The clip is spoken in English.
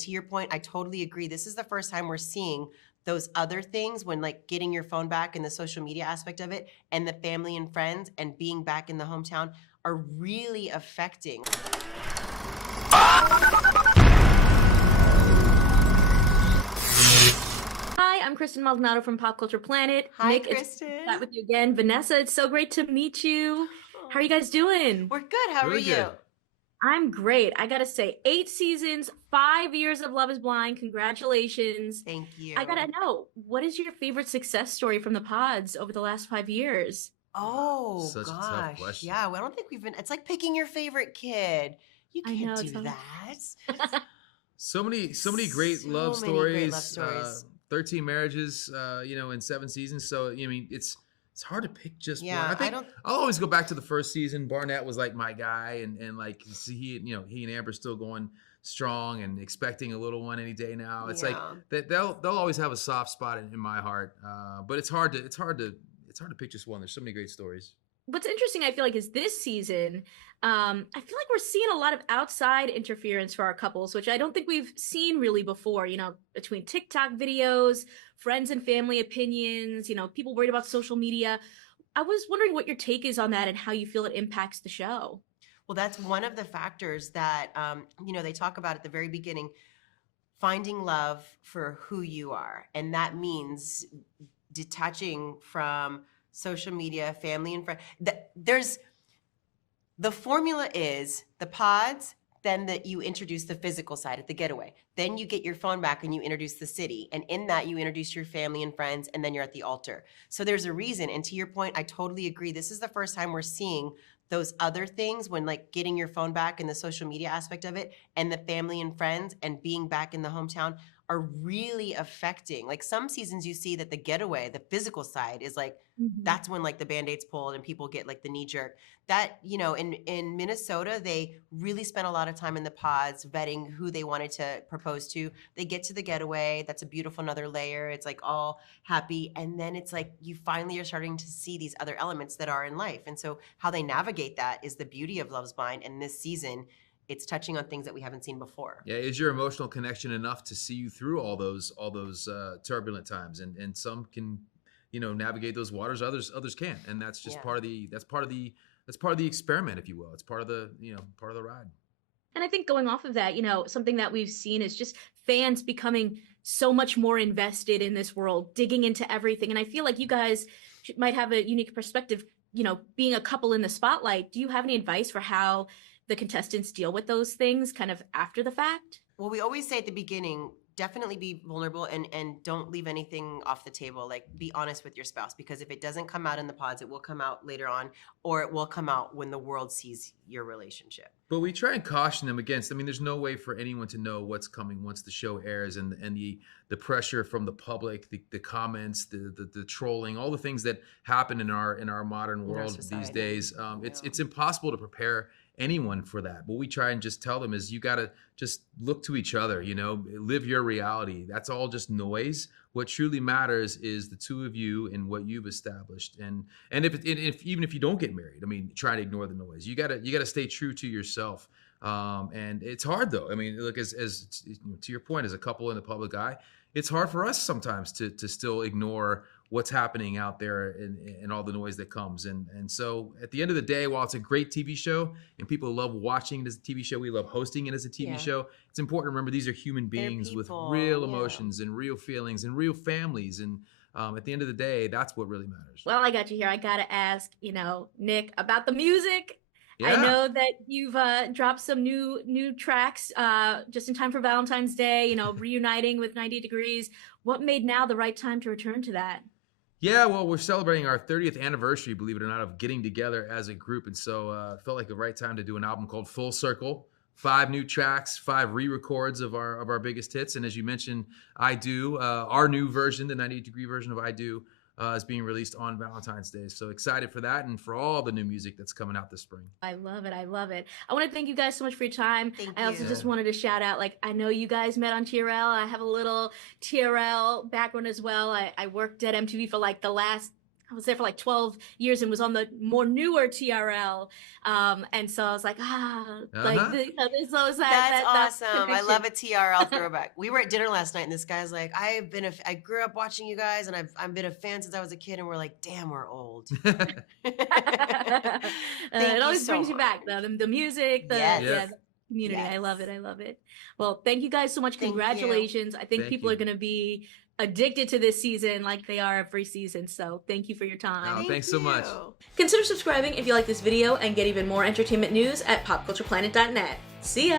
To your point, I totally agree. This is the first time we're seeing those other things when like getting your phone back and the social media aspect of it and the family and friends and being back in the hometown are really affecting. Hi, I'm Kristen Maldonado from Pop Culture Planet. Hi, Nick, Kristen. it's chat with you again. Vanessa, it's so great to meet you. How are you guys doing? We're good. How Really are you? good. I'm great. I gotta say, 8 seasons, 5 years of Love is Blind. Congratulations. Thank you. I gotta know, what is your favorite success story from the pods over the last 5 years? Oh, Such a tough gosh. question. Yeah, well, I don't think we've been, it's like picking your favorite kid. You I can't know, do it's that. So many great So love many great stories. love stories. 13 marriages, in 7 seasons. So I mean, it's hard to pick just one. Yeah, I think I don't. I'll always go back to the first season. Barnett was like my guy, and like he and Amber still going strong and expecting a little one any day now. It's like Yeah. that they'll always have a soft spot in my heart. But it's hard to pick just one. There's so many great stories. What's interesting, I feel like, is this season, I feel like we're seeing a lot of outside interference for our couples, which I don't think we've seen really before, between TikTok videos, friends and family opinions, people worried about social media. I was wondering what your take is on that and how you feel it impacts the show. Well, that's one of the factors that, they talk about at the very beginning, finding love for who you are. And that means detaching from social media, family and friends. The formula is the pods, then that you introduce the physical side at the getaway. Then you get your phone back and you introduce the city. And in that you introduce your family and friends, and then you're at the altar. So there's a reason. And to your point, I totally agree. This is the first time we're seeing those other things when like getting your phone back and the social media aspect of it and the family and friends and being back in the hometown are really affecting. Like some seasons you see that the getaway, the physical side is like, that's when like the Band-Aids pulled and people get like the knee jerk. That, in Minnesota, they really spent a lot of time in the pods vetting who they wanted to propose to. They get to the getaway. That's a beautiful another layer. It's like all happy. And then it's like you finally are starting to see these other elements that are in life. And so how they navigate that is the beauty of Love's Blind. And this season, it's touching on things that we haven't seen before. Yeah, is your emotional connection enough to see you through all those turbulent times? And some can, navigate those waters. Others can't, and that's just part of the experiment, if you will. It's part of the ride. And I think going off of that, something that we've seen is just fans becoming so much more invested in this world, digging into everything. And I feel like you guys might have a unique perspective, being a couple in the spotlight. Do you have any advice for how the contestants deal with those things kind of after the fact? Well, we always say at the beginning, definitely be vulnerable and don't leave anything off the table. Like be honest with your spouse, because if it doesn't come out in the pods, it will come out later on, or it will come out when the world sees your relationship. But we try and caution them against. I mean, there's no way for anyone to know what's coming once the show airs, and the pressure from the public, the comments, the trolling, all the things that happen in our modern world these days. It's impossible to prepare anyone for that. What we try and just tell them is you got to just look to each other, live your reality. That's all just noise. What truly matters is the two of you and what you've established. And if even if you don't get married, I mean, try to ignore the noise. You gotta stay true to yourself. And it's hard though. I mean, look, as to your point, as a couple in the public eye, it's hard for us sometimes to still ignore what's happening out there and all the noise that comes. And so at the end of the day, while it's a great TV show and people love watching it as a TV show, we love hosting it as a TV show. It's important to remember these are human beings with real emotions and real feelings and real families. And at the end of the day, that's what really matters. Well, I got you here. I got to ask, Nick, about the music. Yeah. I know that you've dropped some new tracks just in time for Valentine's Day, reuniting with 90 Degrees. What made now the right time to return to that? Yeah, well, we're celebrating our 30th anniversary, believe it or not, of getting together as a group. And so it felt like the right time to do an album called Full Circle. 5 new tracks, 5 re-records of our biggest hits. And as you mentioned, I Do, our new version, the 98-degree version of I Do, is being released on Valentine's Day. So excited for that and for all the new music that's coming out this spring. I love it. I love it. I want to thank you guys so much for your time. Thank I also you. just wanted to shout out, I know you guys met on TRL. I have a little TRL background as well. I worked at MTV for the last I was there for like 12 years and was on the more newer TRL. And so I was like, like, this was That's awesome. I connection. love a TRL throwback. We were at dinner last night and this guy's like, I grew up watching you guys and I've been a fan since I was a kid. And we're like, damn, we're old. It always brings you back, though. The music, Yes. yeah, the community. Yes. I love it. I love it. Well, thank you guys so much. Thank you. Congratulations. I think Thank people you. are going to be addicted to this season like they are every season. So thank you for your time. Oh, thanks so much. Consider subscribing if you like this video and get even more entertainment news at popcultureplanet.net. See ya.